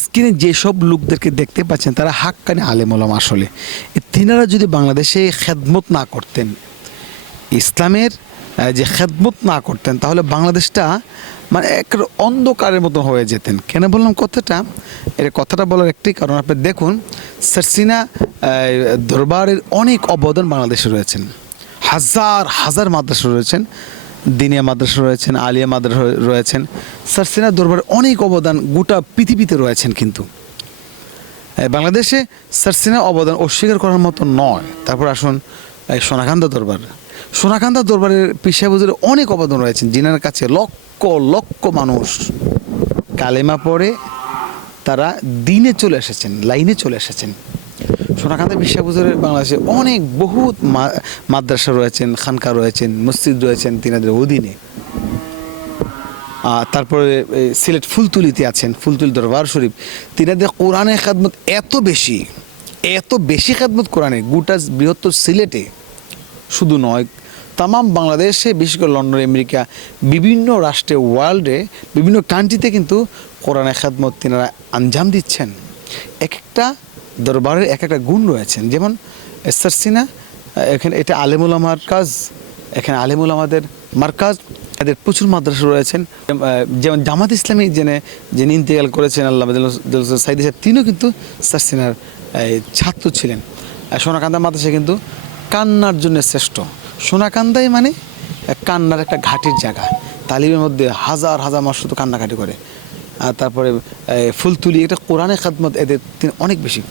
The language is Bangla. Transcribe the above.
স্ক্রিনে যেসব লোকদেরকে দেখতে পাচ্ছেন, তারা হাক্কানি আলেমলাম আসলে। তিনারা যদি বাংলাদেশে খেদমত না করতেন, ইসলামের যে খেদমত না করতেন, তাহলে বাংলাদেশটা মানে এক অন্ধকারের মতো হয়ে যেতেন। কেন বললাম কথাটা? এর কথাটা বলার একটি কারণ, আপনি দেখুন সারসিনা দরবারের অনেক অবদান বাংলাদেশে রয়েছেন। হাজার হাজার মাদ্রাসা রয়েছেন। দিনিয়া মাদ্রাসা রয়েছেন, আলিয়া মাদ্রাসা রয়েছেন। সারসিনা দরবারের অনেক অবদান, গোটা পৃথিবীতে রয়েছেন কিন্তু। বাংলাদেশে সারসিনা অবদান অস্বীকার করার মতো নয়। তারপর আসুন সোনাকান্দা দরবার। সোনাকান্দা দরবারের পেশাবুজের অনেক অবদান রয়েছেন। যিনার কাছে লক্ষ লক্ষ মানুষ কালেমা পড়ে, তারা দিনে চলে এসেছেন, লাইনে চলে এসেছেন। সোনাকান্দা বিশ্বাবুজুরের বাংলাদেশে অনেক বহুত মাদ্রাসা রয়েছেন, খানকা রয়েছেন, মসজিদ রয়েছেন তিনাদের অধীনে। তারপরে সিলেট ফুলতুলিতে আছেন, ফুলতুলি দরবার শরীফ। তিনাদের কোরআনের খেদমত এত বেশি এত বেশি খাদমত কোরআনে, গোটা বৃহত্তর সিলেটে শুধু নয়, তামাম বাংলাদেশে, বিশেষ করে লন্ডন, আমেরিকা, বিভিন্ন রাষ্ট্রে, ওয়ার্ল্ডে, বিভিন্ন কান্ট্রিতে কিন্তু কোরআনের খেদমত তিনারা আঞ্জাম দিচ্ছেন। এক একটা দরবারের এক একটা গুণ রয়েছেন। যেমন এসারসিনা এখানে এটা আলেমুল আমার কাজ এখানে আলেমুল আমাদের মার্কাজ, এদের প্রচুর মাদ্রাসা রয়েছেন। যেমন জামাত ইসলামী জেনে, যিনি ইন্তেকাল করেছেন, আল্লাহ সাইদি সাহেব, তিনিও কিন্তু সারসিনার ছাত্র ছিলেন। সোনাকান্দা মাদ্রাসা কিন্তু কান্নার জন্য শ্রেষ্ঠ। সোনাকান্দাই মানে কান্নার একটা ঘাটির জায়গা। তালিমের মধ্যে হাজার হাজার মানুষ শুধু কান্নাকাটি করে। আর তারপরে ফুলতুলি, এটা কোরআনে খাদমত এদের তিনি অনেক বেশি।